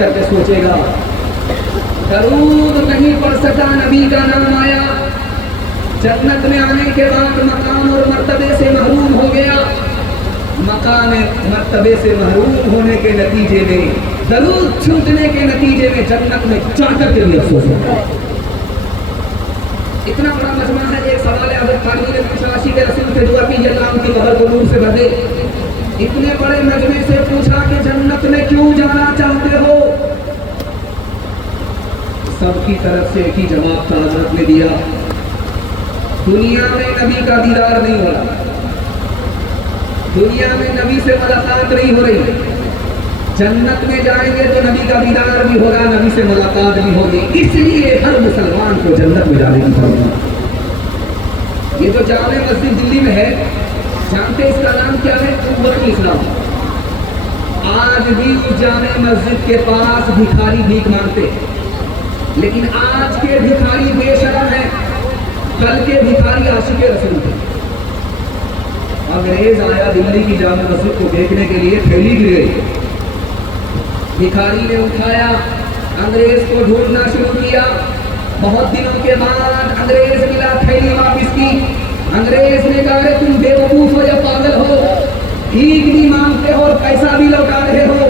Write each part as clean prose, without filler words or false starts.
کر کے سوچے گا درود نہیں پڑھ سکا نبی کا نام آیا، جنت میں آنے کے بعد مقام اور مرتبے سے محروم ہو گیا، مقام مرتبے سے محروم ہونے کے نتیجے میں، درود چھوٹنے کے نتیجے میں جنت میں جا کر کے بھی افسوس ہوگا۔ اتنا بڑا مجمع ہے، ایک سوال ہے حضرت خانوی نے پوچھا عاشق رسول سے دعا کیجیے اللہ ان کی قبر کو نور سے بھر دے۔ اتنے بڑے مجمع سے پوچھا کہ جنت میں کیوں جانا چاہتے ہو؟ سب کی طرف سے ایک ہی جواب تھا حضرت نے دیا، دنیا میں نبی کا دیدار نہیں ہو رہا، دنیا میں نبی سے ملاقات نہیں ہو رہی، جنت میں جائیں گے تو نبی کا دیدار بھی ہوگا، نبی سے ملاقات بھی ہوگی، اس لیے ہر مسلمان کو جنت میں جانے کی ضرورت ہے۔ یہ جو جامع مسجد دلی میں ہے، جانتے اس کا نام کیا ہے؟ قوت الاسلام۔ آج بھی اس جامع مسجد کے پاس بھکاری بھیک مانگتے، لیکن آج کے بھکاری بے شرم ہیں، کل کے بھکاری عاشق رسول تھے۔ انگریز آیا دلی کی جامع مسجد کو دیکھنے کے لیے، تھیلی گر گئی، بھکاری نے اٹھایا، انگریز کو ڈھونڈنا شروع کیا، بہت دنوں کے بعد انگریز ملا، تھیلی واپس کی، انگریز نے کہا تم بے وقوف ہو یا پاگل ہو، بھیک بھی مانگتے ہو اور پیسہ بھی لوٹا رہے ہو،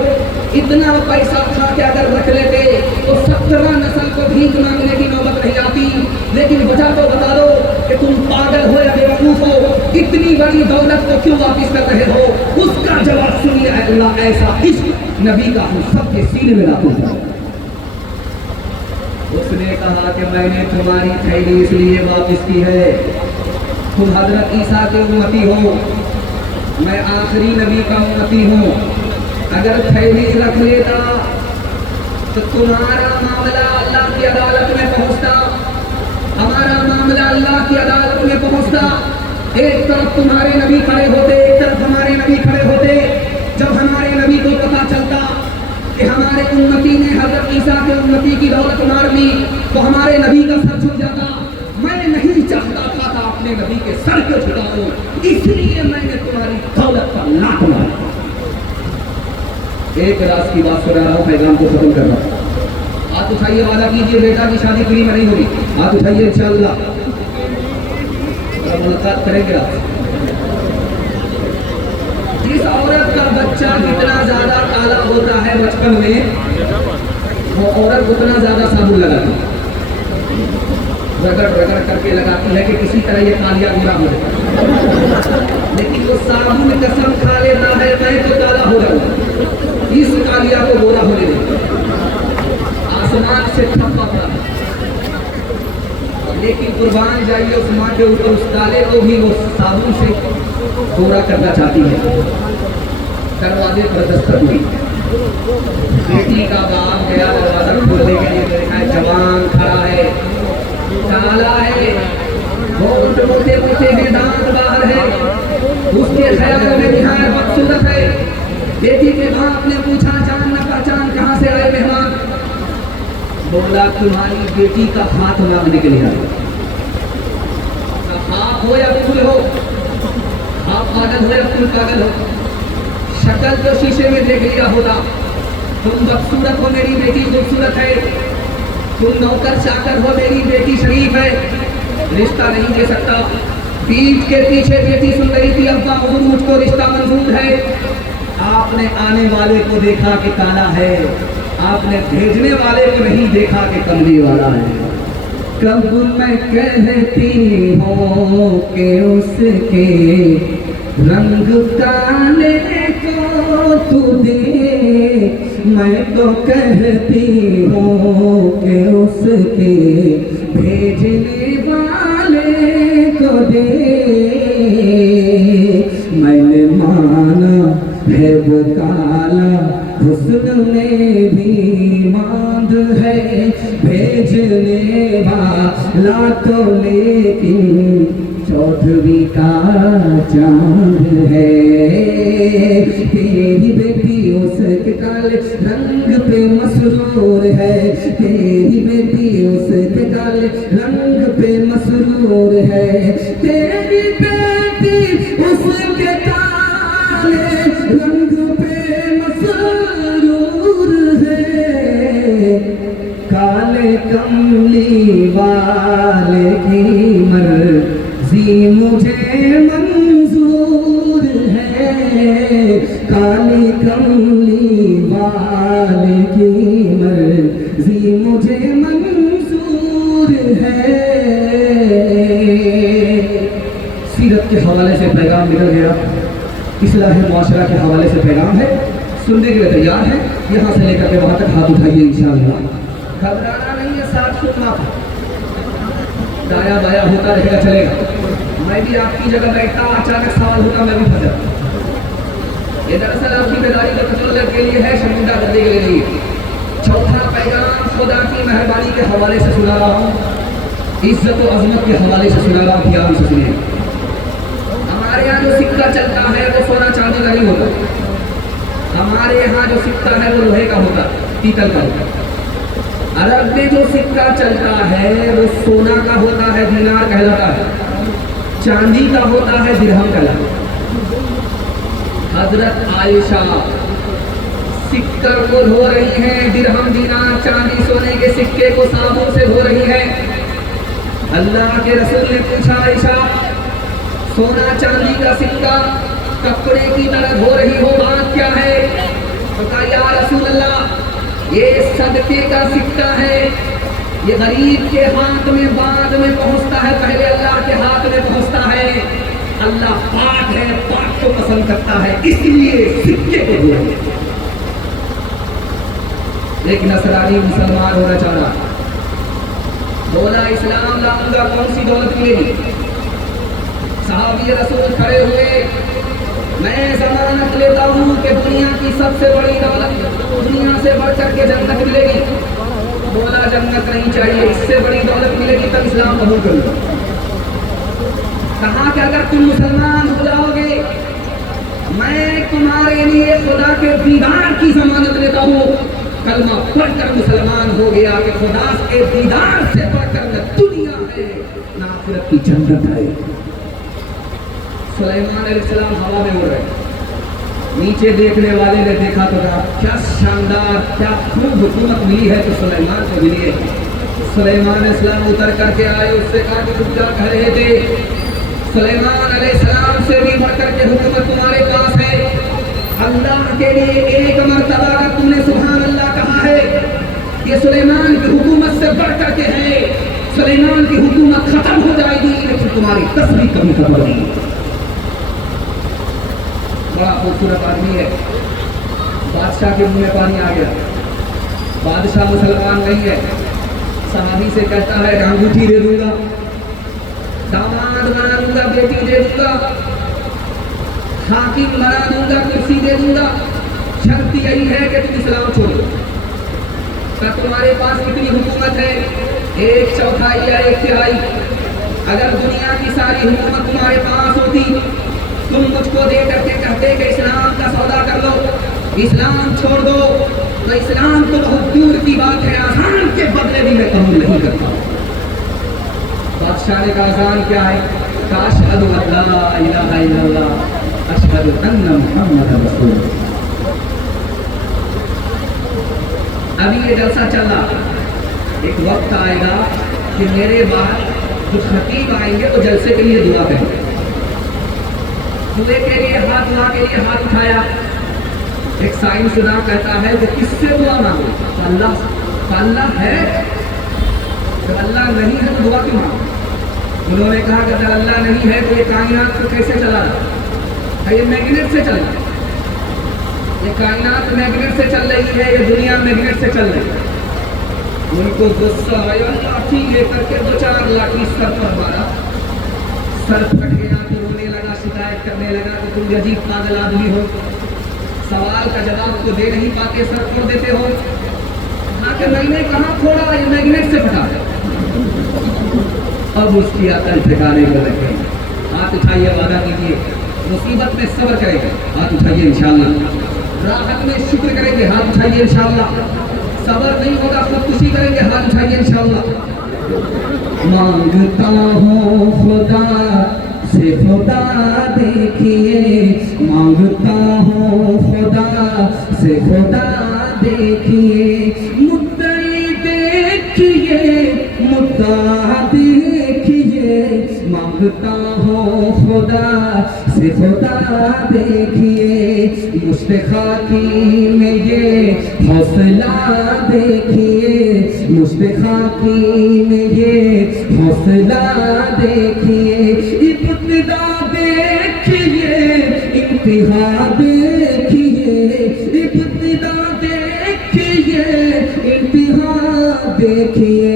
اتنا پیسہ اٹھا کے اگر رکھ لیتے تو 17 نسل کو بھیک مانگنے کی نوبت نہیں آتی، لیکن وجہ تو بتا دو کہ تم پاگل ہو یا بے وقوف ہو، اتنی بڑی دولت کو کیوں واپس کر رہے ہو؟ اس کا جواب سنیے، اللہ ایسا عشق نبی کا ہم سب کے سینے میں نافذ ہے۔ اس نے کہا کہ میں نے تمہاری تھیلی اس لیے واپس کی ہے، تم حضرت عیسیٰ کے امتی ہو، میں آخری نبی کا امتی ہوں، اگر تھیلی رکھ لیتا تو تمہارا معاملہ اللہ کی عدالت میں پہنچتا، ہمارا معاملہ اللہ کی عدالت میں پہنچتا، ایک طرف تمہارے نبی کھڑے ہوتے، ایک طرف ہمارے نبی کھڑے ہوتے، جب ہمارے نبی کو پتا چلتا کہ ہمارے امتی نے حضرت عیسیٰ کے امتی کی دولت مار لی تو ہمارے نبی کا سر جھک جاتا۔ میں نہیں چاہتا تھا کہ اپنے نبی کے سر کو جھکاؤں، اس لیے میں نے تمہاری دولت پر لاٹ مارا۔ ایک راز کی بات سنا رہا ہوں، پیغام کو ختم کر رہا ہوں۔ ہاتھ اٹھائیے، وعدہ کیجیے بیٹا کی شادی فری میں نہیں ہوگی، ہاتھ اٹھائیے انشاءاللہ ملاقات کریں گے آپ۔ جس عورت کا بچہ جتنا زیادہ کالا ہوتا ہے بچپن میں، وہ عورت اتنا زیادہ صابن لگاتی ہے، رگڑ رگڑ کر کے لگاتی ہے کہ کسی طرح یہ کالیا گورا ہو جائے، لیکن وہ صابن قسم کھا لیتا ہے میں تو کالا ہو جاؤں، اس کالیا کو گورا ہونے دے، آسمان سے ٹھپا پڑا، لیکن قربان جائیے اس ماں کے اوپر، اس کالے کو بھی وہ صابن سے گورا کرنا چاہتی ہے۔ دروازے پر دستک ہوئی، بیٹی کا باپ گیا دروازہ کھولنے کے لیے، دیکھا ہے جوان کھڑا ہے، کالا ہے، بہت موٹے موٹے ہیں، دانت باہر ہے، اس کے خیالوں میں نہایت بدصورت ہے۔ بیٹی کے باپ نے پوچھا جان نہ پہچان کہاں سے آئے مہمان؟ بولا تمہاری بیٹی کا ہاتھ مانگنے کے لیے آئے۔ آپ ہو یا پھول ہو، آپ پاگل ہو یا پھول پاگل ہو، شکل تو شیشے میں دیکھ لیا ہوتا، تم بدصورت ہو، میری بیٹی خوبصورت ہے، تم نوکر چاکر ہو، میری بیٹی شریف ہے، رشتہ نہیں دے سکتا۔ پیٹھ کے پیچھے بیٹی سن رہی تھی ابا حضور مجھ کو رشتہ منظور ہے۔ آپ نے آنے والے کو دیکھا کہ کالا ہے، آپ نے بھیجنے والے کو نہیں دیکھا کہ کملی والا ہے۔ کب میں کہتی ہوں کہ اس کے رنگ کالے کو تو دیکھ، میں تو کہتی ہوں کہ اس کے بھیجنے والے کو دیکھ، میں نے مانا ہے وہ کالا، حسن میں بھی ماند ہے، بھیجنے والا تو لیکن چودھویں کا چاند ہے۔ تیری بیٹی اس کے کالے رنگ پہ مسرور ہے، تیری بیٹی اس کے کالے رنگ پہ مسرور ہے، تیری بیٹی اس کے کالے رنگ پہ مسرور ہے۔ کملی والے کی مرضی مجھے منظور ہے، کالے کملی والے کی مرضی مجھے منظور ہے۔ سیرت کے حوالے سے پیغام نکل گیا، اصلاح معاشرہ کے حوالے سے پیغام ہے، سننے کے لیے تیار ہے؟ یہاں سے لے کر کے وہاں تک ہاتھ اٹھائیے انشاءاللہ۔ گھبرانا نہیں ہے، ساتھ سننا، دایا بایا ہوتا رہے گا، چلے گا۔ میں بھی آپ کی جگہ بیٹھتا، اچانک سوال ہوتا میں بھی پھنسا۔ یہ دراصل آپ کی بیداری کو تسلط کے لیے ہے، شرمندہ کرنے کے لیے نہیں۔ چوتھا پیغام خدا کی مہربانی کے حوالے سے سنا رہا ہوں، عزت و عظمت کے حوالے سے سنا رہا ہوں، دھیان سے سنیے۔ ہمارے یہاں جو سکہ چلتا ہے وہ سونا چاندی کا نہیں ہوتا، ہمارے یہاں جو سکہ ہے وہ لوہے کا ہوتا، پیتل کا ہوتا۔ عرب میں جو سکہ چلتا ہے وہ سونا کا ہوتا ہے، دینار کہلاتا ہے، چاندی کا ہوتا ہے، درہم کہلاتا ہے۔ حضرت عائشہ سکہ کو دھو رہی ہیں، درہم دینار چاندی سونے کے سکے کو صابن سے دھو رہی ہیں۔ اللہ کے رسول نے پوچھا، عائشہ سونا چاندی کا سکہ کپڑے کی طرح دھو رہی ہو، بات کیا ہے؟ تو کہا یا رسول اللہ یہ صدقے کا سکہ ہے، یہ غریب کے ہاتھ میں بعد میں پہنچتا ہے، پہلے اللہ کے ہاتھ میں پہنچتا ہے۔ اللہ پاک ہے، پاک کو پسند کرتا ہے، اس لیے سکے کو دھو رہی ہے۔ ایک نصرانی مسلمان ہونا چاہ رہا، بولا اسلام لاؤں گا، کون سی دولت ملے گی؟ صحابی رسول کھڑے ہوئے، میں ضمانت لیتا ہوں کہ دنیا کی سب سے بڑی دولت، دنیا سے بڑھ کر کے جنت ملے گی۔ بولا جنت نہیں چاہیے، اس سے بڑی دولت ملے گی تب اسلام قبول کروں۔ کہا کہ اگر تم مسلمان ہو جاؤ گے میں تمہارے لیے خدا کے دیدار کی ضمانت لیتا ہوں۔ کلمہ پڑھ کر مسلمان ہو گیا کہ خدا کے دیدار سے بڑھ کر نہ دنیا ہے نہ آخرت کی جنت ہے۔ سلیمان علیہ السلام ہوا میں اڑ رہے، نیچے دیکھنے والے نے دیکھا تو کہا کیا شاندار، کیا خوب حکومت ملی ہے تو سلیمان کو ملی ہے۔ سلیمان علیہ السلام اتر کر کے آئے، اس سے کہا کہ تم کیا کہہ رہے تھے؟ سلیمان علیہ السلام سے بھی بڑھ کر کے حکومت تمہارے پاس ہے۔ اللہ کے لیے ایک مرتبہ اگر تم نے سبحان اللہ کہا ہے، یہ سلیمان کی حکومت سے بڑھ کر کے ہے۔ سلیمان کی حکومت ختم ہو جائے گی لیکن تمہاری تسبیح کبھی ختم نہیں۔ بڑا خوبصورت آدمی ہے، بادشاہ کے منہ میں پانی آ گیا۔ بادشاہ مسلمان نہیں ہے، صحابی سے کہتا ہے انگوٹھی دے دوں گا، داماد بنا دوں گا، بیٹی دے دوں گا، حاکم بنا دوں گا، کرسی دے دوں گا، شرط یہی ہے کہ تم اسلام چھوڑو۔ تمہارے پاس کتنی حکومت ہے؟ 1/4 یا 1/3۔ اگر دنیا کی ساری حکومت تمہارے پاس ہوتی، تم مجھ کو دے کر کے کہتے کہ اسلام کا سودا کر لو، اسلام چھوڑ دو، تو اسلام تو بہت دور کی بات ہے، آزان کے بدلے بھی میں قبول نہیں کرتا۔ بادشاہ نے کہا آزان کیا ہے؟ کہا اشہد ان لا الہ الا اللہ اشہد ان محمد رسول اللہ۔ ابھی یہ جلسہ چل رہا، ایک وقت آئے گا کہ میرے بعد جو خطیب آئیں گے تو جلسے کے لیے دعا کریں گے۔ دعے کے لیے ہاتھ، دعا کے لیے ہاتھ اٹھایا۔ ایک سائنس داں کہتا ہے کہ کس سے دعا مانگو؟ اللہ ہے، تو اللہ نہیں ہے تو دعا کیوں مانگو؟ انہوں نے کہا کہ اگر اللہ نہیں ہے تو یہ کائنات کو کیسے چلا رہا؟ یہ میگنیٹ سے چل رہا ہے، یہ کائنات میگنیٹ سے چل رہی ہے، یہ دنیا میگنیٹ سے چل رہی ہے۔ ان کو غصہ آیا، لاٹھی لے کر کے 2-4 لاٹھی سر پر مارا، سر پھٹ گیا، تو رونے لگا، شکایت کرنے لگا کہ تم عجیب پاگل آدمی ہو، سوال کا جواب تو دے نہیں پاتے، سر پھوڑ دیتے ہو۔ کہا کہ میں نے کہاں پھوڑا، یہ میگنیٹ سے پھٹا ہے۔ اب اس کی عقل ٹھکانے کو لگ گئی۔ ہاتھ اٹھائیے، وعدہ کیجیے مصیبت میں صبر کریں گے، ہاتھ اٹھائیے انشاءاللہ۔ راحت میں شکر کریں گے، ہاتھ اٹھائیے انشاءاللہ۔ صبر نہیں ہوگا خودکشی کریں گے، ہاتھ اٹھائیے انشاءاللہ۔ مانگتا ہوں خدا سے خدا دیکھیے، مانگتا ہوں خدا سے خدا دیکھیے، مدعی دیکھیے मुश्तखा देखिए, मांगता हूँ खुदा से खुदा देखिए, मुश्तखा की में ये हौसला देखिए, मुश्तखा की में ये हौसला देखिए, इब्तिदा देखिए, इंतहा देखिए, इब्तिदा देखिए, इंतहा देखिए।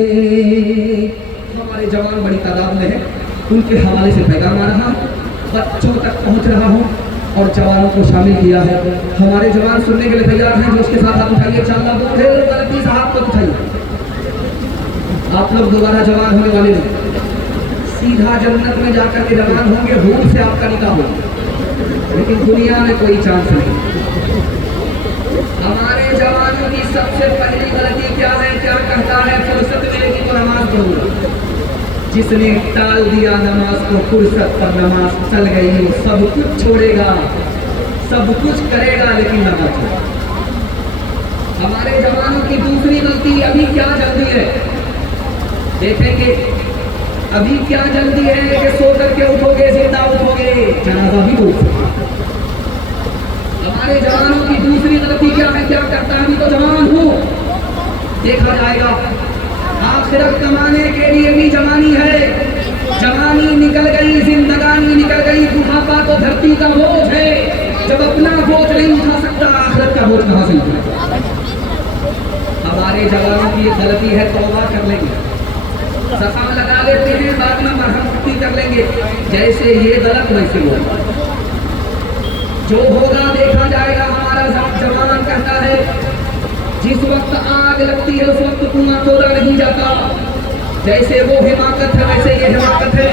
हमारे जवान बड़ी तादाद में है, उनके हवाले से पैगाम आ रहा, बच्चों तक पहुंच रहा हूं और जवानों को शामिल किया है। हमारे जवान सुनने के लिए तैयार हैं, जो उसके साथ हाथ उठाइए इंशाअल्लाह। वो ढेर गलती से हाथ मत उठाइए, आप लोग दोबारा जवान होने वाले नहीं, सीधा जन्नत में जाकर के जवान होंगे, हूर से आपका निकाह होगा, लेकिन दुनिया में कोई चांस नहीं। हमारे जवानों की सबसे पहली गलती क्या है? क्या कहता है? फुर्सत मिलेगी तो नमाज पढ़ूंगा। जिसने टाल दिया नमाज को, फुर्सत पर नमाज चल गई, वो सब कुछ छोड़ेगा, सब कुछ करेगा, लेकिन नमाज छोड़ेगा। हमारे जवानों की दूसरी गलती, अभी क्या जल्दी है देखेंगे, अभी क्या जल्दी है कि सो करके उठोगे, जिंदा उठोगे, जनाजा भी बोल। हमारे जवानों की दूसरी गलती क्या है? क्या करता है? अभी तो जवान हूँ, देखा जाएगा। आखिरत कमाने के लिए भी जवानी है, जवानी निकल गई, जिंदगानी निकल गई, बुढ़ापा तो धरती का बोझ है। जब अपना बोझ नहीं उठा सकता, आखिरत का बोझ कहां से उठाएगा? हमारे जवानों की एक गलती है, तौबा कर लेंगे, सफा लगा लेते हैं, बाद में मरहम कर लेंगे, जैसे ये गलत वैसे होगा, जो होगा देखा जाएगा। हमारा जवान कहता है, जिस वक्त आग लगती है उस वक्त कुआं खोदा नहीं जाता। जैसे वो हिमाकत है वैसे ये हिमाकत है।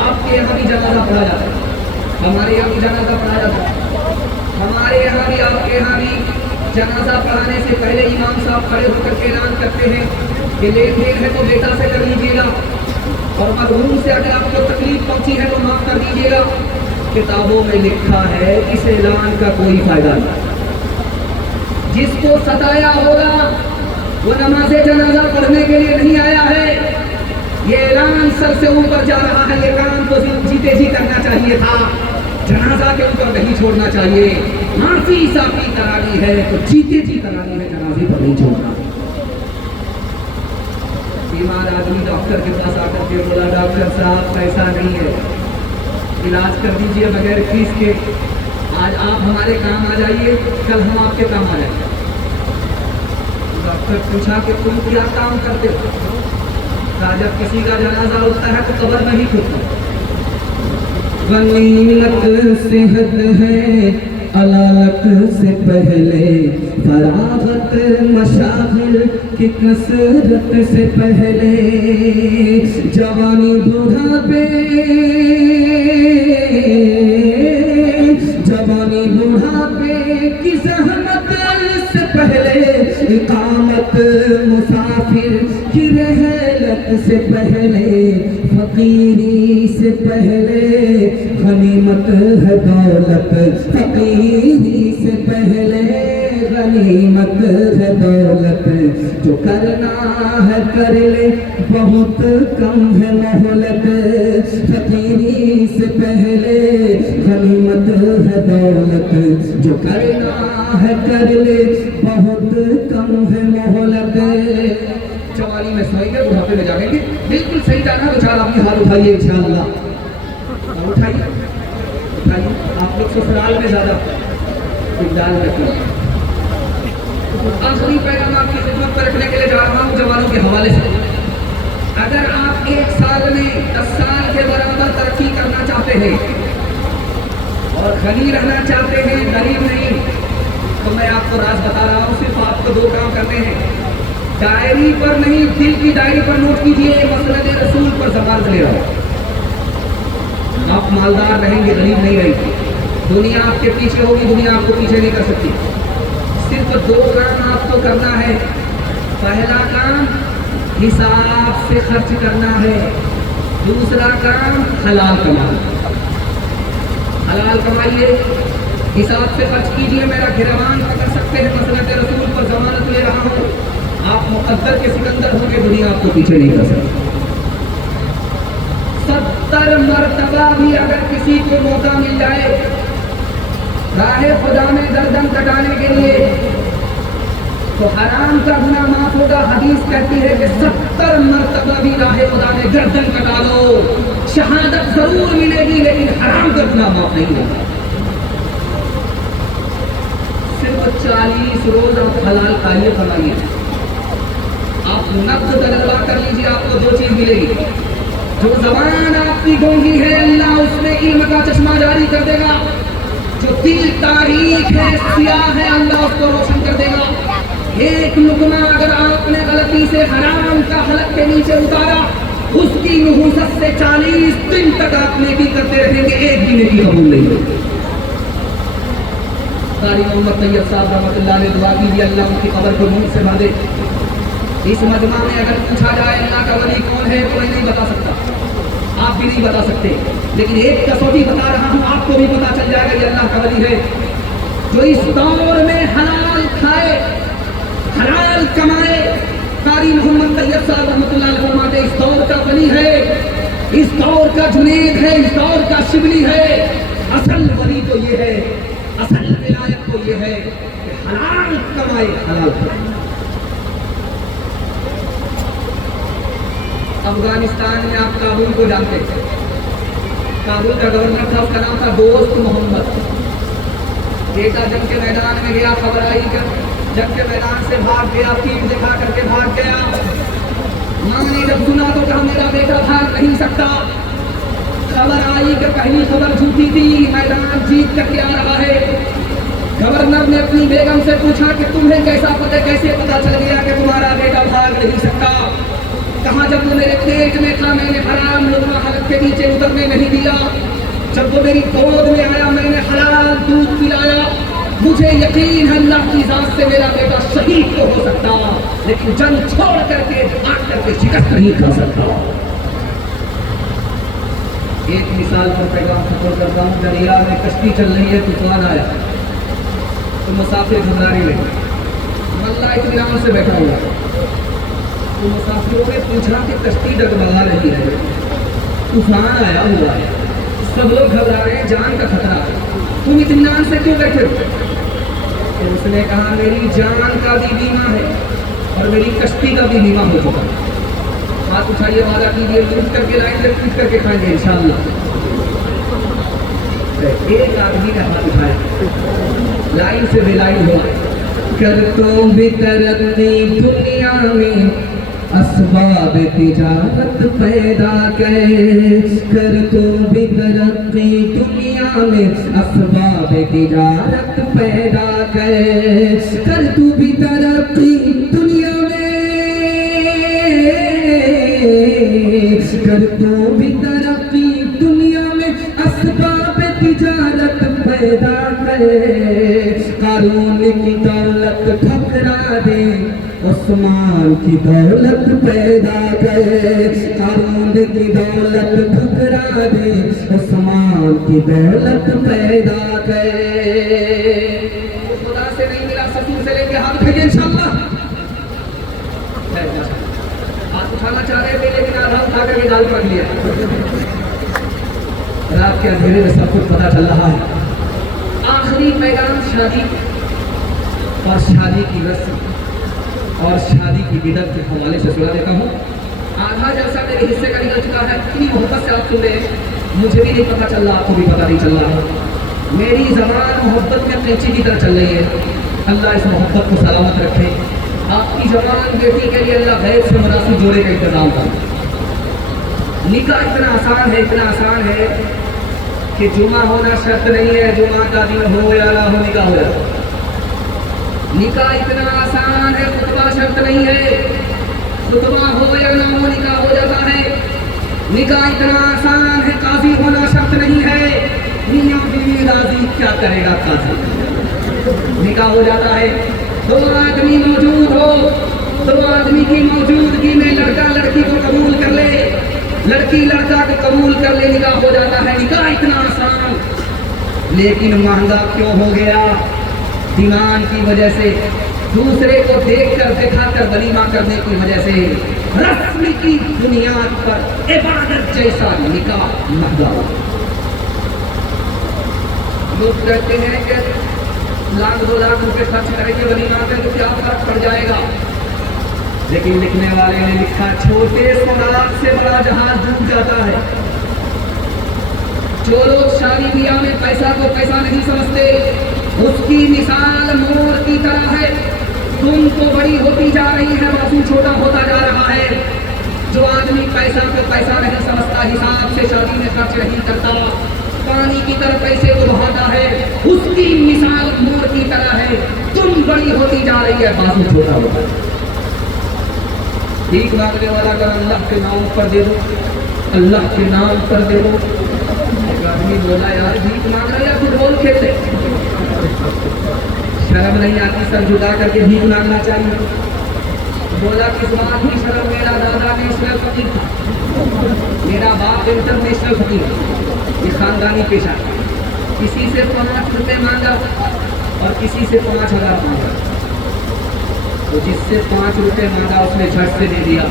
आपके यहाँ भी जनाजा पढ़ा जाता है, हमारे यहाँ भी जनाजा पढ़ा जाता है, हमारे यहाँ भी आपके यहाँ भी जनाजा पढ़ाने से पहले इमाम साहब खड़े होकर के ऐलान करते हैं कि लेन देन है तो बेटा से कर लीजिएगा, और मरहूम से अगर आपको तकलीफ पहुंची है तो माफ कर दीजिएगा। किताबों में लिखा है, इस ऐलान का कोई फायदा नहीं। जिसको सताया होगा वो नमाज जनाजा पढ़ने के लिए नहीं आया है। ये ऐलान सर से ऊपर जा रहा है, ये काम तो जीते जी करना चाहिए था, जनाजा के ऊपर नहीं छोड़ना चाहिए। माफी साफी करानी है तो जीते जी करानी है, जनाजे पर नहीं छोड़ना। बीमार आदमी डॉक्टर के पास आकर के बोला, डॉक्टर साहब पैसा नहीं है, इलाज कर दीजिए बगैर फीस के, आज आप हमारे काम आ जाइए, कल हम आपके काम आ जाएंगे। डॉक्टर पूछा कि तुम क्या काम करते हो? कहा, जब किसी का जनाजा उठता है तो कब्र में ही खुदता। गनीमत सेहत है, अलालत से पहले, फरागत मशागिल की कसरत से पहले, जवानी बुढ़ापे, जवानी बुढ़ापे की ज़हमत से पहले, इकामत मुसाफिर की रहलत से पहले, फकीरी से पहले, गनीमत है दौलत, फकीरी से पहले, गनीमत है दौलत, जो करना है कर ले, बहुत कम है मोहलत, फकीरी से पहले, गनीमत है दौलत, जो करना है कर ले, बहुत कम है मोहलत। जवानी में सोएंगे, बुढ़ापे में जागेंगे, बिल्कुल सही जाना। तो चार अपनी हाथ उठाइए इंशाअल्लाह, उठाइए उठाइए। आप लोग ससुराल में ज्यादा इकदार रखना। आखिरी पैगाम आपकी खिदमत पर रखने के लिए जा रहा हूँ जवानों के हवाले से। अगर आप 1 साल में 10 साल के बराबर तरक्की करना चाहते हैं और धनी रहना चाहते हैं, गरीब नहीं, तो मैं आपको राज बता रहा हूँ, सिर्फ आपको 2 काम करने हैं। डायरी पर नहीं, दिल की डायरी पर नोट कीजिए, मसलद रसूल पर ज़बान ले रहा हूँ। आप मालदार रहेंगे, गरीब नहीं रहेंगे। दुनिया आपके पीछे होगी, दुनिया आपको पीछे नहीं कर सकती। सिर्फ 2 काम आपको करना है। पहला काम हिसाब से खर्च करना है, दूसरा काम हलाल कमाना। हलाल कमाइए, हिसाब से खर्च कीजिए। मेरा गिरवान पकड़ सकते हैं, मसलद रसूल पर ज़मानत ले रहा हूँ। आप मुक़द्दर के सिकंदर होंगे, दुनिया आपको पीछे नहीं कर सकती। بھی اگر کسی کو موقع مل جائے راہ خدا میں گردن کٹانے کے لیے تو حرام کا گناہ معاف ہوگا. حدیث کہتی ہے کہ 70 مرتبہ بھی راہ خدا میں گردن کٹا لو شہادت ضرور ملے گی لیکن حرام کا گناہ معاف نہیں ہوگا. صرف 40 روز آپ حلال کھائیے کمائیے. آپ نقد تجربہ کر لیجیے, آپ کو 2 چیز ملے گی. جو زبان آپ کی گونگی ہے اللہ اس میں علم کا چشمہ جاری کر دے گا. جو دل تاریخ ہے سیاہ ہے اللہ اس کو روشن کر دے گا. ایک لقمہ اگر آپ نے غلطی سے حرام کا حلق کے نیچے اتارا اس کی نحوست سے 40 دن تک آپ نیکی کرتے رہیں گے, ایک بھی نیکی قبول نہیں ہوگی. قاری محمد طیب صاحب رحمۃ اللہ علیہ دعا کیجیے اللہ ان کی قبر کو نور سے بھر دے. اس مجمع میں اگر پوچھا جائے اللہ کا ولی کون ہے کوئی نہیں بتا سکتا, آپ بھی نہیں بتا سکتے, لیکن ایک کسوٹی بتا رہا ہوں آپ کو بھی پتا چل جائے گا یہ اللہ کا ولی ہے جو اس دور میں حلال کھائے حلال کمائے. قاری محمد طیب صاحب رحمۃ اللہ علیہ فرماتے اس دور کا ولی ہے, اس دور کا جنید ہے, اس دور کا شبلی ہے. اصل ولی تو یہ ہے, اصل ولایت تو یہ ہے کہ حلال کمائے حلال کھائے. افغانستان میں آپ کابل کو جانتے ہیں, کابل کا گورنر تھا, اس کا نام تھا دوست محمد. بیٹا جنگ کے میدان میں گیا, خبر آئی کہ جنگ کے میدان سے بھاگ گیا, تیر دکھا کر کے بھاگ گیا. ماں نے جب سنا تو کہا میرا بیٹا بھاگ نہیں سکتا. خبر آئی کہ پہلی خبر جھوٹی تھی, میدان جیت کر کے آ رہا ہے. گورنر نے اپنی بیگم سے پوچھا کہ تمہیں کیسے پتا چل گیا کہ تمہارا بیٹا بھاگ نہیں سکتا. کہاں جب وہ میرے پیٹ میں تھا میں نے حرام لقمہ حلق کے نیچے اترنے نہیں دیا. جب وہ میری گود میں آیا میں نے حلال دودھ پلایا. مجھے یقین ہے اللہ کی ذات سے میرا بیٹا شہید تو ہو سکتا لیکن جنگ چھوڑ کر کے آگ کر کے شکست نہیں کھا سکتا. ایک مثال پر پیغام ختم کرتا ہوں. دریا میں کشتی چل رہی ہے, طوفان آیا تو مسافر گھبرانے لگے. ملا اطمینان سے بیٹھا ہوا تو مسافروں نے پوچھا کہ کشتی ڈگمگا رہی ہے, طوفان آیا ہوا ہے, سب لوگ گھبرا رہے ہیں, جان کا خطرہ ہے, تم اطمینان سے کیوں بیٹھے ہو؟ تو اس نے کہا میری جان کا بھی بیمہ ہے اور میری کشتی کا بھی بیمہ ہو چکا ہے. ہاتھ اٹھائیے, وعدہ کیجیے, لوٹ کر کے لائن میں پیٹ کر کے کھائیں گے انشاءاللہ. ایک آدمی نے ہاتھ اٹھایا, لائن سے بے لائن ہوا. کر تو بھی ترقی دنیا میں اسباب تجارت پیدا کر تو بھی ترقی دنیا میں اسباب تجارت پیدا کر تو بھی ترقی دنیا میں کر تو بھی ترقی دنیا میں اسباب تجارت پیدا کر. قارون کی دولت ٹھکرا دے عثمان کی دولت پیدا کر. قارون کی دولت ٹھکرا دے عثمان کی دولت پیدا کر. خدا سے نہیں ملا, سسور سے لے کے ہاتھ اٹھائیے انشاءاللہ. ہاتھ اٹھانا چاہ رہے تھے لیکن آدھا اٹھا کر کے گال پکڑ لیا. رات کے اندھیرے میں سب کچھ پتا چل رہا ہے. آخری پیغام شادی اور شادی کی رسم اور شادی کی بدعت کے حوالے سے سنا دیتا ہوں. آدھا جلسہ میرے حصے کا نکل چکا ہے, اتنی محبت سے آپ سن رہے ہیں, مجھے بھی نہیں پتا چل رہا, آپ کو بھی پتا نہیں چل رہا. میری زبان محبت میں قینچی کی طرح چل رہی ہے. اللہ اس محبت کو سلامت رکھے. آپ کی زبان بیٹی کے لیے اللہ غیب سے مناسب جوڑے کا انتظام کرے. نکاح اتنا آسان ہے, اتنا آسان ہے کہ جمعہ ہونا شرط نہیں ہے, جمعہ کا دن ہو یا نہ ہو نکاح ہو جاتا. نکاح اتنا آسان ہے, خطبہ شرط نہیں ہے, خطبہ ہو یا نہ ہو نکاح ہو جاتا ہے. نکاح اتنا آسان ہے, قاضی ہونا شرط نہیں ہے, میاں بیوی راضی کیا کرے گا قاضی, نکاح ہو جاتا ہے. 2 آدمی موجود ہو, 2 آدمی کی موجودگی میں لڑکا لڑکی کو قبول کر لے, لڑکی لڑکا کو قبول کر لے, نکاح ہو جاتا ہے. نکاح اتنا آسان لیکن مہنگا کیوں ہو گیا؟ ڈیمانڈ کی وجہ سے, دوسرے کو دیکھ کر دکھا کر ولیمہ کرنے کی وجہ سے, رسم کی بنیاد پر عبادت جیسا نکاح مہنگا ہو. लोग कहते हैं कि लाख 2 लाख रुपए खर्च करेंगे वलीमा में तो क्या फर्क पड़ जाएगा, लेकिन लिखने वाले ने लिखा छोटे सुराग से बड़ा जहाज डूब जाता है। जो लोग शादी ब्याह में पैसा को पैसा नहीं समझते, उसकी मिसाल मोर की तरह है। तुम तो बड़ी होती जा रही है, बाजू छोटा होता जा रहा है। जो आदमी पैसा को पैसा नहीं समझता, हिसाब से शादी में खर्च नहीं करता, पानी की तरह पैसे को बहाता है, उसकी मिसाल मोर की तरह है। तुम बड़ी होती जा रही है, बाजू छोटा होता है। भीख मांगने वाला अगर अल्लाह के नाम पर दे दो, अल्लाह के नाम पर दे दो। एक आदमी बोला यार भीख मांग रहा या फुटबॉल खेलते, शर्म नहीं आती सर जुदा करके भीख मांगना चाहिए। बोला किस बात की शर्म, मेरा दादा नेशनल फकीर था, मेरा बाप इंटरनेशनल फकीर, ये खानदानी पेशा। किसी से 5 रुपए मांगा और किसी से 5,000 मांगा, तो जिससे 5 रुपए मांगा उसने झट से दे दिया,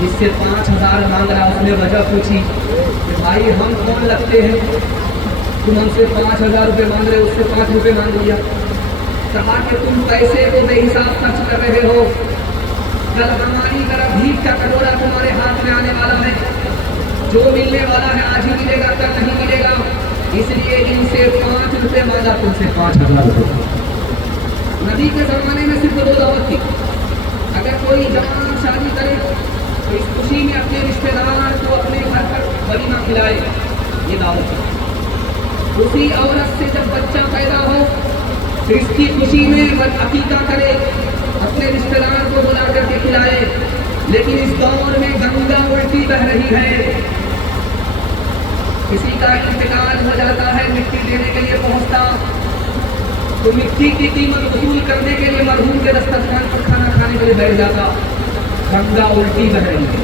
जिससे 5,000 मांग रहा उसने वजह पूछी कि भाई हम कौन लगते हैं, तुम हमसे 5,000 रुपये मांग रहे हो, उससे 5 रुपये मांग लिया। कहा कि तुम पैसे को बेहिसाब खर्च कर रहे हो, कल हमारी तरह भीख का कटोरा तुम्हारे हाथ में आने वाला है, जो मिलने वाला है आज ही मिलेगा, कल नहीं मिलेगा, इसलिए इनसे 5 रुपये मांगा, तुमसे 5,000 रुपये। नबी के ज़माने में सिर्फ 2 दावत थी। अगर कोई जवान शादी करे तो इस खुशी में अपने रिश्तेदार को अपने घर पर वलीमा खिलाए, ये दावत है। उसी औरत से जब बच्चा पैदा हो तो इसकी खुशी में अकीका करे, अपने रिश्तेदार को बुला करके खिलाए। लेकिन इस दौर में गंगा उल्टी बह रही है, किसी का इंतकाल हो जाता है, मिट्टी देने के लिए पहुंचता तो मिट्टी की कीमत वसूल करने के लिए मरहूम के दस्तरखान पर खाना खाने के लिए बैठ जाता। गंगा उल्टी बह रही है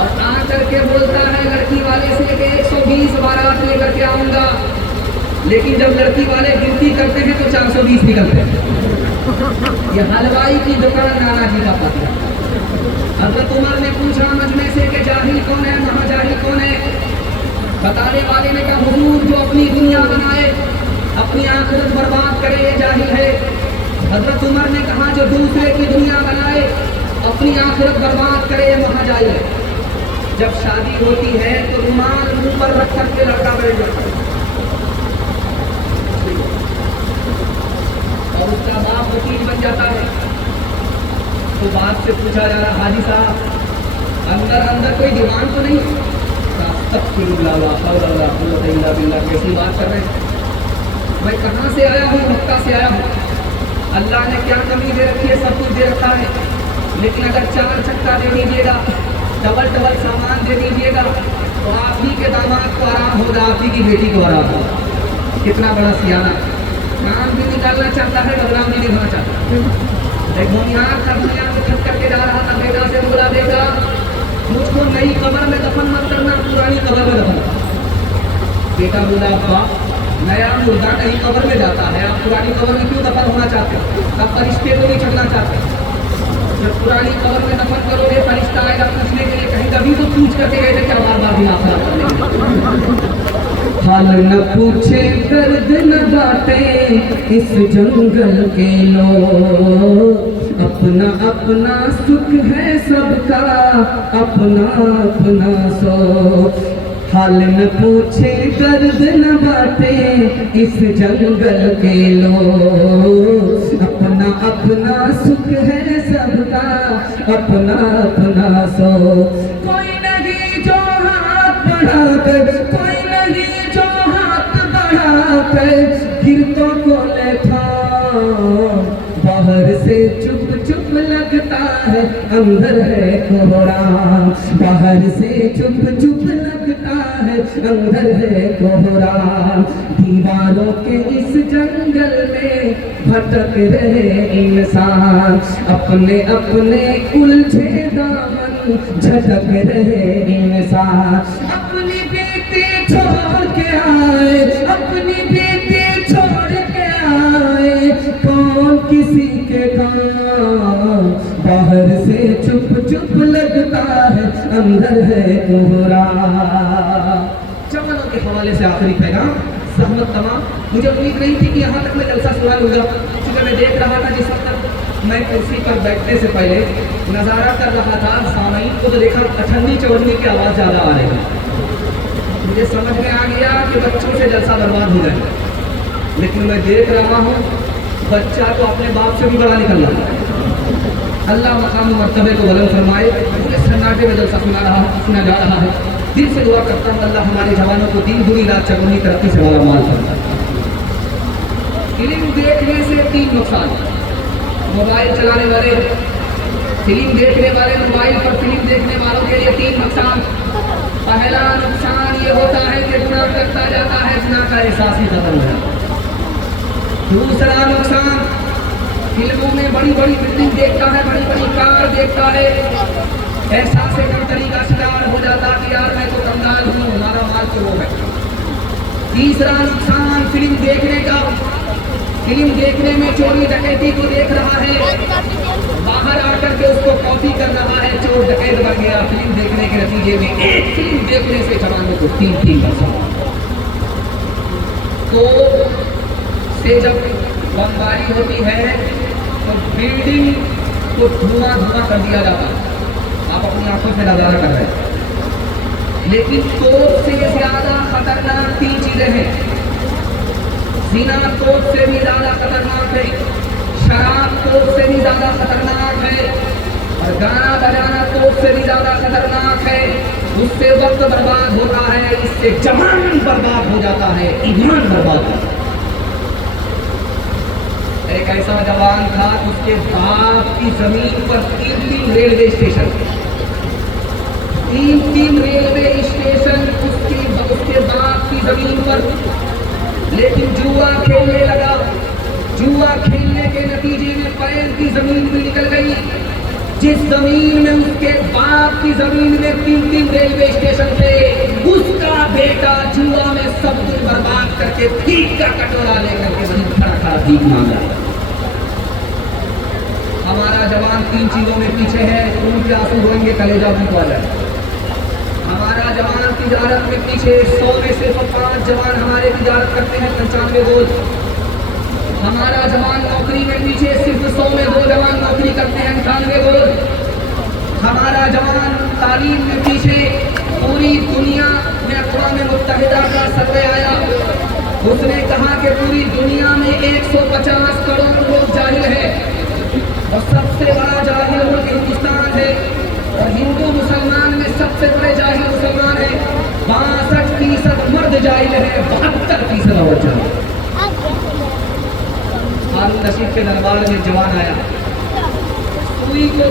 और आ करके बोलता है लड़की वाले से कि 120 बारात लेकर के आऊंगा, लेकिन जब लड़की वाले गिनती करते हैं तो 420 निकलते हैं। ये हलवाई की दुकान नाना जी का पता। हज़रत उमर ने पूछा मजमे से कि जाहिल कौन है, महाजाहिल कौन है? बताने वाले ने कहा हुजूर जो अपनी दुनिया बनाए, अपनी आखिरत बर्बाद करे, ये जाहिल है। हज़रत उमर ने कहा जो दूसरे की दुनिया बनाए, अपनी आखिरत बर्बाद करे, ये महाजाहिल है। जब शादी होती है तो रुमाल मुंह पर रख करके लड़का बैठ जाता है और उसका बाप वकील बन जाता है। तो बाप से पूछा जा रहा हाजी साहब अंदर अंदर कोई डिमांड तो नहीं? कैसी बात कर रहे हैं? मैं कहाँ से आया हूँ? मक्का से आया हूँ। अल्लाह ने क्या कमी दे रखी है? सब कुछ दे रखा है, लेकिन अगर 4 चक्का दे दीजिएगा, डबल सामान दे दीजिएगा तो आप ही के दामाद को आराम होगा, आप ही की बेटी को आराम होगा। कितना बड़ा सियाना, नाम भी निकालना चाहता है, बदनाम भी निभाना चाहता है। एक भूमिहार था, दुनिया को छत करके जा रहा था, बेटा से बोला बेटा मुझको नई कब्र में दफन मत करना, पुरानी कब्र में दफन। बेटा बोला अब्बा नया मुर्दा नई कब्र में जाता है, आप पुरानी कब्र में क्यों दफन होना चाहते हो? आप फरिश्ते को नहीं छकना चाहते? जब पुरानी कब्र में दफन करोगे फरिश्ता आएगा पूछने के लिए, कहीं कभी तो पूछ करके गए थे क्या बार बार दिमाग खराब करने? हाल न पूछे दर्द न बाटे इस जंगल के लोग, अपना अपना सुख है सबका, अपना अपना सो। हाल न पूछे दर्द न बाटे इस जंगल के लोग, अपना अपना सुख है सबका, अपना अपना सो। कोई नहीं जो हाथ बढ़ाकर, कोई नहीं जो हाथ बढ़ाकर गिरतों को लेता, बाहर से चुप चुप लगता है अंदर है कोहराम, बाहर से चुप चुप लगता है अंदर है कोहराम। दीवारों के इस जंगल में भटक रहे इंसान, अपने अपने उलझे दामन झटक रहे इंसान। अपनी बेटी छोड़ के आए, अपनी बेटी छोड़ के आए, कौन किसी के काम, बाहर से चुप चुप लगता है अंदर है कोहरा। जवानों के हवाले से आखिरी पैगाम, ज़हमत तमाम। मुझे उम्मीद नहीं थी कि यहाँ तक मैं जलसा सुना लूँगा, क्योंकि मैं देख रहा था जिस वक्त मैं कुर्सी पर बैठने से पहले नज़ारा कर रहा था सामईन को, तो देखा अठन्नी चवन्नी की आवाज़ ज़्यादा आ रही है। मुझे समझ में आ गया कि बच्चों से जलसा बर्बाद हो जाएगा, लेकिन मैं देख रहा हूँ बच्चा तो अपने बाप से भी बड़ा निकल रहा है। अल्लाह मकाम मर्तबे को बुलंद फरमाए। पूरे सन्नाटे में जलसा सुना जा रहा है। दिल से दुआ करता हूँ अल्लाह हमारे जवानों को दिन दुनी रात चौगुनी तरक्की से वाला माल फरमाए। फिल्म देखने से 3 नुकसान। मोबाइल चलाने वाले, फिल्म देखने वाले, मोबाइल पर फिल्म देखने वालों के लिए 3 नुकसान। पहला नुकसान ये होता है कि गुनाह करता जाता है, गुनाह का एहसास ही खत्म हो जाता है। दूसरा नुकसान, फिल्मों में बड़ी बड़ी बिल्डिंग देखता है, बड़ी बड़ी कार देखता है, एहसास कमतरी का शिकार हो जाता कि यार मैं तो कंगाल हूँ, हमारा माल तो वो है। तीसरा नुकसान फिल्म देखने का, फिल्म देखने में चोरी डकैती को देख रहा है, बाहर आकर के उसको कॉपी कर रहा है, चोर डकैत बन गया। फिल्म देखने के नतीजे में एक फिल्म देखने से जवानों को 3 नुकसान। तो से जब बमबारी होती है तो बिल्डिंग को धुआं कर दिया जाता है, आप अपनी आंखों से नजारा कर रहे हैं। लेकिन तोप से ज्यादा खतरनाक 3 चीजें हैं। ज़िना तोप से भी ज्यादा खतरनाक है, शराब तोप से भी ज्यादा खतरनाक है, और गाना बजाना तोप से भी ज्यादा खतरनाक है। उससे वक्त बर्बाद होता है, इससे जवान बर्बाद हो जाता है, ईमान बर्बाद होता है। एक ऐसा जवान था उसके बाप की जमीन पर 3 रेलवे स्टेशन, 3 रेलवे स्टेशन उसके बाप की जमीन पर। लेकिन जुआ खेलने लगा, जुआ खेलने के नतीजे में पैर की जमीन भी निकल गई। जिस जमीन में उसके बाप की जमीन में 3 रेलवे स्टेशन थे, उसका बेटा जुआ में सब कुछ बर्बाद करके भीख का कटोरा लेकर के वहीं खड़ा खड़ा भीख मांग रहा है। हमारा जवान 3 चीजों में पीछे है, खून के आंसू रोएंगे, कलेजा फूटा जाए। हमारा जवान तिजारत में पीछे, 100 में से 5 जवान हमारे तिजारत करते हैं, 95 गोल। हमारा जवान नौकरी में पीछे, सिर्फ 100 में 2 जवान नौकरी करते हैं, 98 गोल। हमारा जवान तालीम में पीछे, पूरी दुनिया में अक़वाम मुत्तहिदा का सर्वे आया, उसने कहा कि पूरी दुनिया में 150 करोड़ लोग जाहिल है, और सबसे बड़ा जाहिल मुल्क हिंदुस्तान है, और हिंदू मुसलमान में सबसे बड़े जाहिल मुसलमान है। 62% मर्द जाहिल है, 72% औरत जाहिल। हारून रशीद के दरबार में जवान आया, सुई को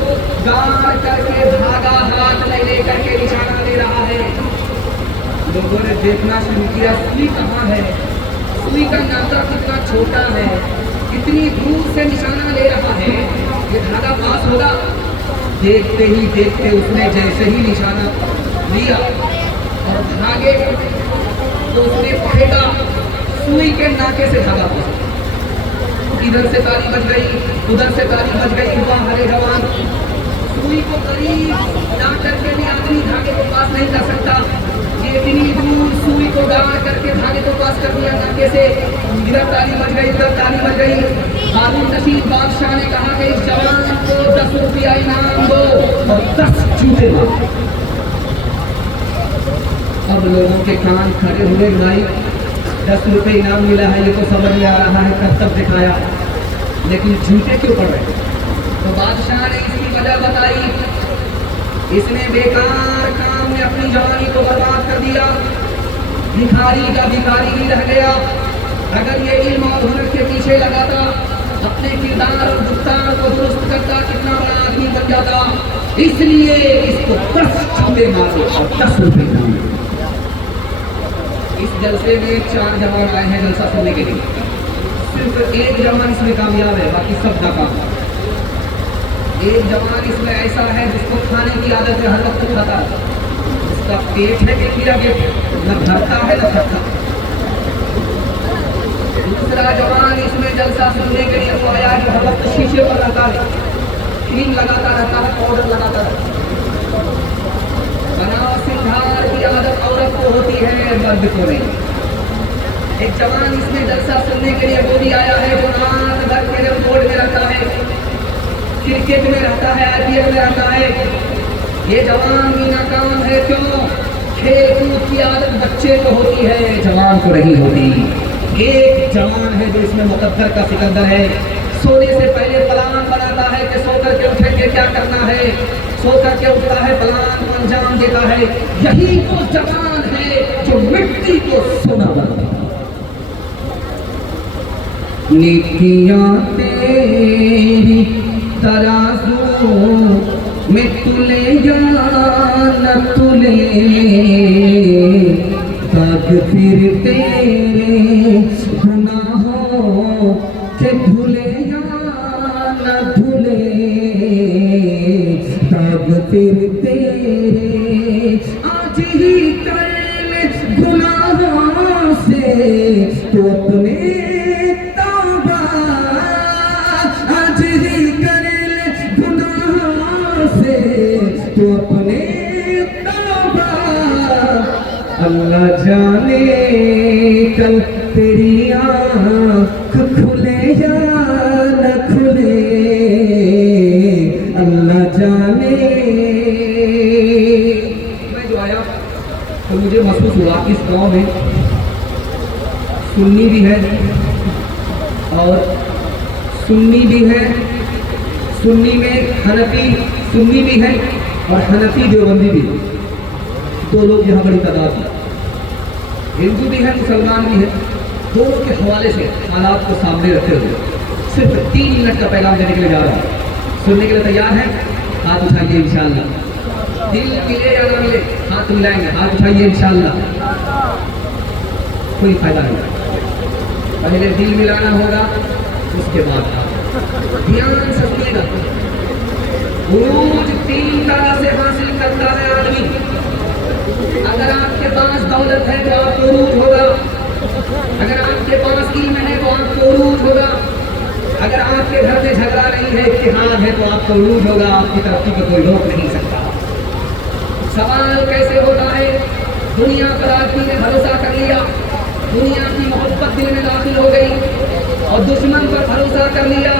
गाड़ करके धागा हाथ में लेकर के निशाना दे रहा है। लोगों ने देखना शुरू किया, सुई कहाँ है, सुई का नाका कितना छोटा है, इतनी दूर से निशाना ले रहा है, ये धागा पास होगा। देखते ही देखते उसने जैसे ही निशाना लिया और धागे तो उसने फेंका, सुई के नाके से धागा फंसा। इधर से ताली बज गई, उधर से ताली बज गई, हुआ हरे जवान। सुई को करीब ना करके भी आदमी धागे को पास नहीं कर सकता, ये इतनी दूर सुई को गाड़ करके धागे को पास कर दिया नाके से। इधर ताली बज गई, उधर ताली बज गई। हारून रशीद बादशाह ने कहा कि इस जवान को 10 रुपया इनाम दो और 10 जूते दो। अब लोगों के कान खड़े हुए, भाई 10 रुपये इनाम मिला है, ये तो समझ में आ रहा है, कब तक दिखाया, लेकिन जूते क्यों पड़ रहे? तो बादशाह ने इसकी वजह बताई, इसने बेकार काम में अपनी जवानी को बर्बाद कर दिया, भिखारी का भिखारी ही रह गया। अगर ये इल्म और हुनर के पीछे लगाता, अपने किरदार और गुफ्तार को दुरुस्त करता, कितना बड़ा आदमी बन जाता। इसलिए इसको 10 जूते मारो और 10 रुपये इनाम। इस जलसे में 4 जवान आए हैं जलसा सुनने के लिए, सिर्फ एक जवान इसमें कामयाब है, बाकी सब नाकाम। एक जवान इसमें ऐसा है जिसको खाने की आदत है, हर वक्त खाता है, उसका पेट है कि कीड़ा के न भरता है न थकता। दूसरा जवान इसमें जलसा सुनने के लिए वो आया जो हर वक्त शीशे पर रहता है, क्रीम लगाता रहता है, पाउडर लगाता रहता है। बनाव सिंगार की आदत औरत को को होती है, मर्द को नहीं। एक जवान इसमें जलसा सुनने के लिए वो भी आया है जो रात भर कैरम बोर्ड में रहता है, क्रिकेट में रहता है, IPL में रहता है। ये जवान भी नाकाम है। क्यों? खेल कूद की आदत बच्चे को होती है, जवान को नहीं होती। एक जवान है जो इसमें मुकद्दर का सिकंदर है, सोने से पहले प्लान बनाता है कि सो करके उठेंगे क्या करना है, सो करके उठता है, प्लान को अंजाम देता है। यही वो जवान है जो मिट्टी को सोना बनाता है। नीतियां तेरी तराजू में तुले या न तुले, तब फिर तेरे गुनाहों के धुले या न धुले, तब फिर तेरे आज ही कर गुनाहों से तो अपने तौबा, आज ही कर गुनाहों से तो अपने तौबा। अल्लाह जाने कल तेरी आँख खुले या न खुले, अल्लाह जाने। मैं जो आया तो मुझे महसूस हुआ इस गांव में सुन्नी भी है और सुन्नी भी है, सुन्नी में हनफी सुन्नी भी है और हनफी देवबंदी भी है। दो लोग यहाँ बड़ी तादाद में, हिंदू भी है मुसलमान भी है। दोनों के हवाले से हालात को सामने रखते हुए सिर्फ 3 मिनट का पैगाम देने के लिए जा रहा हूँ। सुनने के लिए तैयार हैं? हाथ उठाइए इंशाअल्लाह। दिल मिले या ना मिले हाथ मिलाएंगे, हाथ उठाइए इंशाअल्लाह। कोई फायदा नहीं, पहले दिल मिलाना होगा उसके बाद ध्यान से सुनिएगा। उरूज 3 तरह से हासिल करता है आदमी। अगर आपके पास दौलत है तो आपको उरूज होगा, अगर आपके पास इल्म है तो आपको उरूज होगा, अगर आपके घर में झगड़ा नहीं है, इत्तेहाद है तो आपको उरूज होगा। आपकी तरक्की को कोई रोक नहीं सकता। सवाल कैसे होता है? दुनिया पर आदमी ने भरोसा कर लिया, दुनिया की मोहब्बत दिल में दाखिल हो गई और दुश्मन पर भरोसा कर लिया।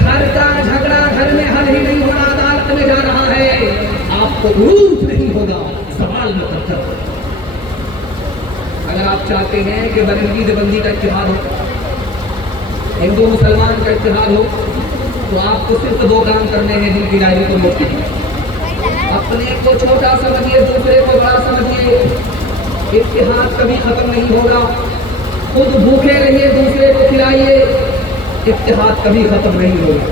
घर का झगड़ा घर में हल ही नहीं हो रहा, अदालत में जा रहा है, आपको उरूज नहीं होगा। सवाल मुकद्दर। अगर आप चाहते हैं कि बरेलवी देवबंदी का इत्तेहाद हो, हिंदू मुसलमान का इत्तेहाद हो, तो आपको सिर्फ 2 काम करने हैं। दिल की डायरी को नोट कीजिए। अपने को छोटा समझिए, दूसरे को बड़ा समझिए। इत्तेहाद कभी खत्म नहीं होगा। खुद भूखे रहिए, दूसरे को खिलाइए, इत्तेहाद कभी खत्म नहीं होगा।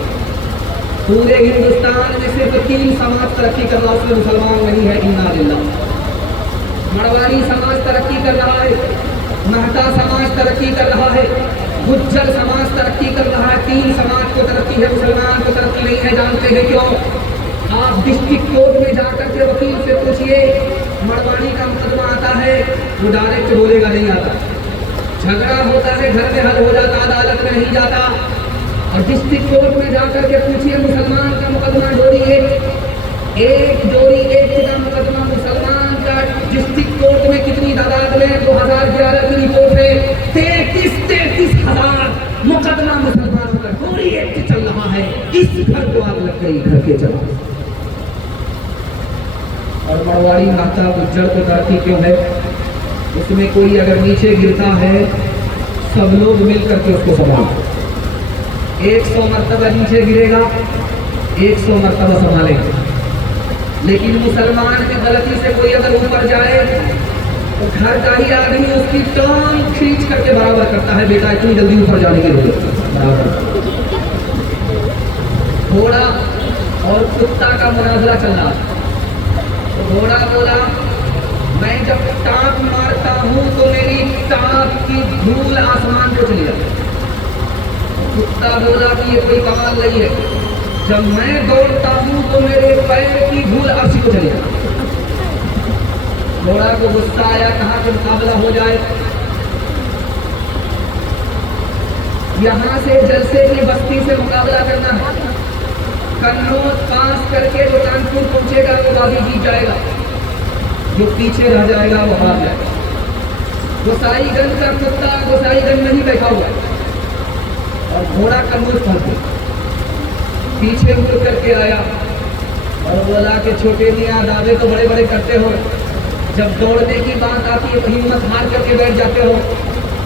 पूरे हिंदुस्तान में सिर्फ 3 समाज तरक्की कर रहा, उसमें मुसलमान नहीं है। इन्ना लिल्लाह। मरवाड़ी समाज तरक्की कर रहा है, महता समाज तरक्की कर रहा है, गुज्जर समाज तरक्की कर रहा है। 3 समाज को तरक्की है, मुसलमान को तरक्की नहीं है। जानते हैं क्यों? आप डिस्ट्रिक्ट कोर्ट में जाकर के वकील से पूछिए, मरवाड़ी का मुकदमा आता है, वो डायरेक्ट बोलेगा नहीं आता। झगड़ा होता है, घर में हल हो जाता, अदालत में नहीं जाता। और डिस्ट्रिक्ट कोर्ट में जाकर के पूछिए, मुसलमान का मुकदमा जोड़ी एक जोड़ी एक का मुकदमा मुसलमान का डिस्ट्रिक्ट कोर्ट में कितनी तादाद में? 2011 की रिपोर्ट है, 33,000 मुकदमा मुसलमानों का जोड़ी एक चल रहा है। इस घर को आग लग गई, घर के चला। और मरवाड़ी माता गुज्जर को तरक्की क्यों है? उसमें कोई अगर नीचे गिरता है, सब लोग मिल करके उसको संभालें। 100 मरतबा नीचे गिरेगा, 100 मरतबा संभालेगा। लेकिन मुसलमान में गलती से कोई अगर ऊपर जाए तो घर का ही आदमी उसकी टांग खींच करके बराबर करता है, बेटा इतनी जल्दी ऊपर जाने की जरूरत बराबर। घोड़ा और कुत्ता का मुनाजरा चल रहा, तो घोड़ा बोला, मैं जब टांग मारता हूं तो मेरी टांग की धूल आसमान को चली जाती। कुत्ता बोला कि ये कोई कमाल नहीं है, जब मैं दौड़ता हूं तो मेरे पैर की धूल अर्श को चली जाती। घोड़ा को गुस्सा आया, कहाँ पे मुकाबला हो जाए। यहाँ से जलसे की बस्ती से मुकाबला करना है। कन्नौज पास करके जो कानपुर पहुंचेगा वो बाजी जीत जाएगा, जो पीछे रह जाएगा वो हार जाएगा। गोसाईगंज का कुत्ता गोसाईगंज में ही बैठा हुआ है और घोड़ा का मुंह फंस गया, पीछे मुड़ करके आया और बोला कि छोटे मियाँ दावे तो बड़े बड़े करते हो, जब दौड़ने की बात आती है तो हिम्मत हार करके बैठ जाते हो।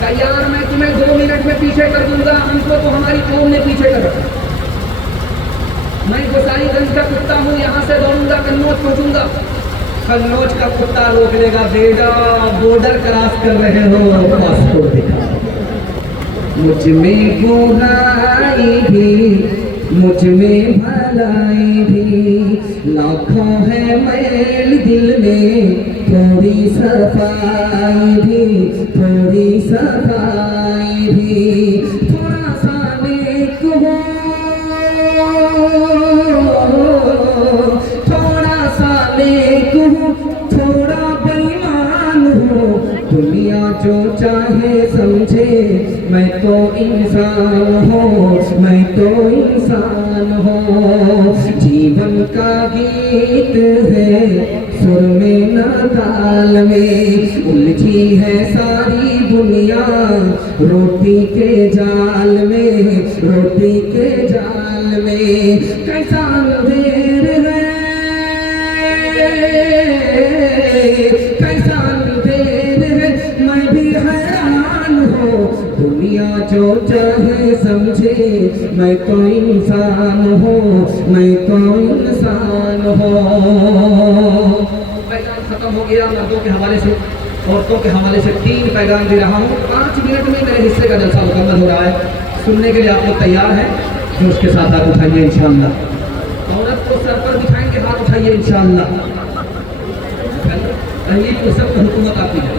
तैयार मैं तुम्हें 2 मिनट में पीछे कर दूंगा, हमको तो हमारी कौम ने पीछे कर रखा। मैं गोसाईगंज का कुत्ता हूँ, यहाँ से दौड़ूंगा कन्नौज पहुँचूंगा। कन्नौज का कुत्ता रोक लेगा, बेटा बॉर्डर क्रॉस कर रहे हो, पासपोर्ट दिखा। मुझ में बुराई भी मुझ में भलाई भी, लाखों है मैल दिल में, थोड़ी सफाई भी थोड़ी सफाई भी, थोड़ा सा नेक हो थोड़ा सा नेक हो, थोड़ा बेईमान हो, दुनिया जो चाहे समझे, मैं तो इंसान हूँ मैं तो इंसान हूँ। जीवन का गीत है सुर में ना ताल में, उलझी है सारी दुनिया रोटी के जाल में, रोटी के जाल में। कैसा अंधेर है कैसा अंधेर है, मैं भी हैरान हूँ, दुनिया जो चाहे समझे, मैं तो इंसान हूँ मैं तो इंसान हूँ। पैगाम खत्म हो गया मर्दों के हवाले से, औरतों के हवाले से 3 पैगाम दे रहा हूँ। 5 मिनट में मेरे हिस्से का जलसा मुकम्मल हो रहा है, सुनने के लिए आप लोग तैयार हैं? जो उसके साथ हाथ उठाइए इंशाअल्लाह। औरत को सर पर बिठाएंगे, हाथ उठाइए इंशाअल्लाह। तो सब हुकूमत आपकी है।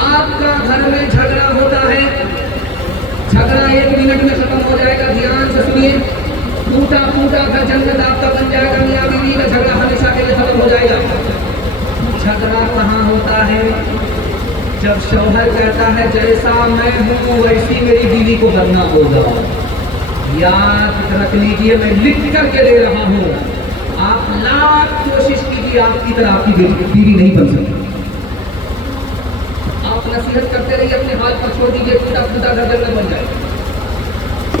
आपका घर में झगड़ा होता है, झगड़ा 1 मिनट में खत्म हो जाएगा, ध्यान से सुनिए। टूटा फूटा घर जन्नत आपका बन जाएगा, मियां बीवी का झगड़ा हमेशा के लिए खत्म हो जाएगा। झगड़ा कहाँ होता है? जब शौहर कहता है जैसा मैं हूँ वैसी मेरी बीवी को बनना होगा। याद रख लीजिए, मैं लिख करके दे रहा हूँ, आप लाख कोशिश कीजिए आपकी तरह आपकी बीवी नहीं बन सकती। आप नसीहत करते रहिए, अपने हाल पर छोड़ दीजिए, टूटा फूटा घर जन्नत बन जाए।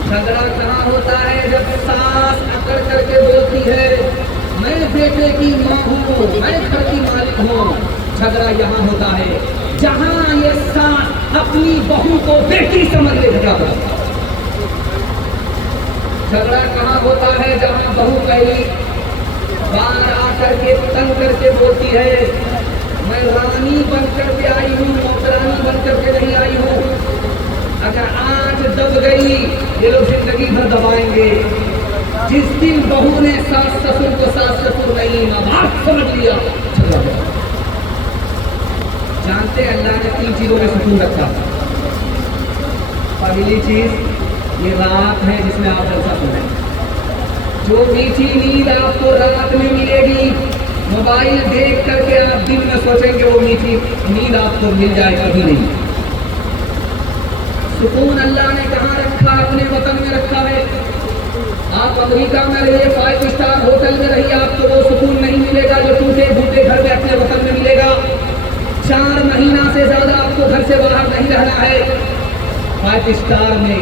झगड़ा कहाँ होता है? जब सास अकड़ करके बोलती है मैं बेटे की माँ हूँ, मैं घर की मालिक हूँ। झगड़ा यहाँ होता है जहाँ ये सास अपनी बहू को बेटी समझ ले। झगड़ा कहाँ होता है? जहाँ बहू पहली बार आकर के तंग करके बोलती है मैं रानी बनकर के आई हूँ, नौकरानी बनकर के नहीं आई हूँ। अगर आज दब गई ये लोग जिंदगी भर दबाएंगे। जिस दिन बहू ने सास ससुर को सास ससुर नहीं माँ बाप समझ लिया, जानते अल्लाह ने 3 चीजों में सुकून रखा। पहली चीज ये रात है जिसमें आप जलसा सुने। जो मीठी नींद आपको रात में मिलेगी, मोबाइल देख करके आप दिन में सोचेंगे वो मीठी नींद आपको मिल जाए, कभी नहीं। सुकून अल्लाह ने कहाँ रखा? अपने वतन में रखा है। आप अमेरिका में रहिए, 5 स्टार होटल में रहिए, आपको वो सुकून नहीं मिलेगा जो टूटे फूटे घर में अपने वतन में मिलेगा। 4 महीना से ज्यादा आपको घर से बाहर नहीं रहना है, 5 स्टार में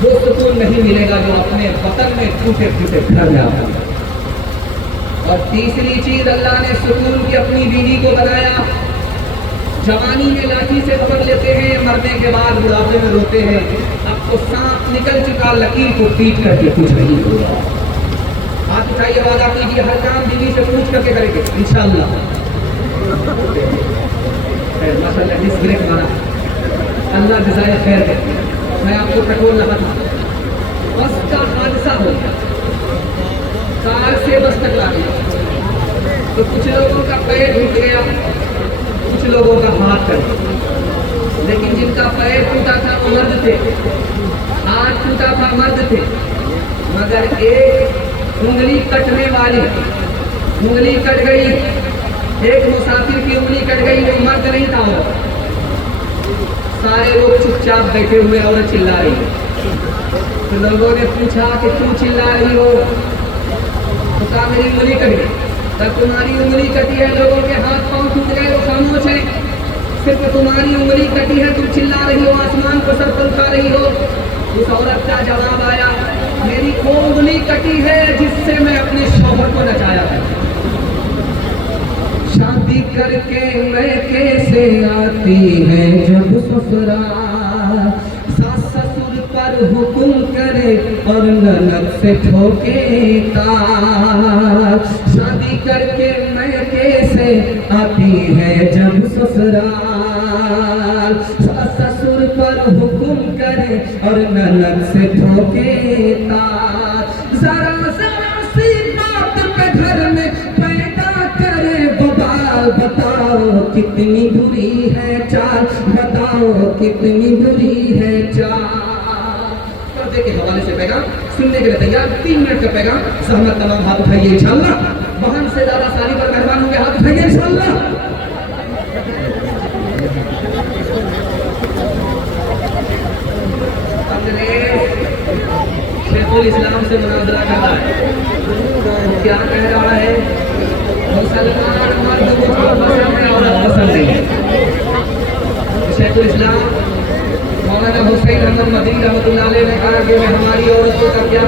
वो सुकून नहीं मिलेगा जो अपने वतन में टूटे फूटे घर में आता है। और तीसरी चीज अल्लाह ने सुकून की अपनी बीवी को बनाया। जवानी में लाठी से पकड़ लेते हैं, मरने के बाद बुढ़ापे में रोते हैं। अब तो सांप निकल चुका, लकीर को पीट करके कुछ नहीं होगा। हाथ उठाइए, वादा कीजिए हर काम बीवी से पूछ करके करेंगे इंशाअल्लाह। माशाअल्लाह जिस ब्रेक मारा, अल्लाह जज़ाए खैर दे। मैं आपको पेट्रोल लगा था, बस का हादसा हो गया, कार से बस टकरा गया, तो कुछ लोगों का पैर टूट गया, कुछ लोगों का हाथ कट गया। लेकिन जिनका पैर टूटा था वो मर्द थे, हाथ टूटा था मर्द थे, मगर एक उंगली कटने वाली उंगली कट गई, एक मुसाफिर की उंगली कट गई, वो मर्द नहीं था। वो सारे लोग चुपचाप बैठे हुए और चिल्ला रही। तो लोगों ने पूछा कि क्यों चिल्ला रही हो? तो कहा मेरी उंगली कट गई। तब तुम्हारी उंगली कटी है, लोगों के हाथ पांव टूट गए, से सिर्फ तुम्हारी उंगली कटी है, तुम चिल्ला रही हो, आसमान को सर पर उठा रही हो। उस औरत का जवाब आया, मेरी वो उंगली कटी है जिससे मैं अपने शौहर को नचाया था। शादी करके मैके से आती है जब ससुराल, सास ससुर पर हुक्म करे और ननद से ठोके ताल। शादी करके मैके से आती है जब ससुराल, सास ससुर पर हुक्म करे और ननद से ठोके ताल। जरा जरा सी बात पे घर में पैदा करे बवाल, बताओ कितनी बुरी है चाल, बताओ कितनी बुरी है चाल। पर्दे के हवाले से पैगाम सुनने के लिए तैयार, 3 मिनट का पैगाम। सहमत तमाम हाथ उठाइए इंशाअल्लाह। बहन से ज्यादा साली पर मेहरबान होंगे, हाथ उठाइए इंशाअल्लाह। शेखुल इस्लाम से मुनाजरा कर रहा है, क्या कह रहा है? मुसलमान मर्द को पसंद है, औरत पसंद नहीं है। शेखुल इस्लाम मौलाना हुसैन अहमद मदनी रहमतुल्लाह अलैह ने कहा कि हमारी औरतों का क्या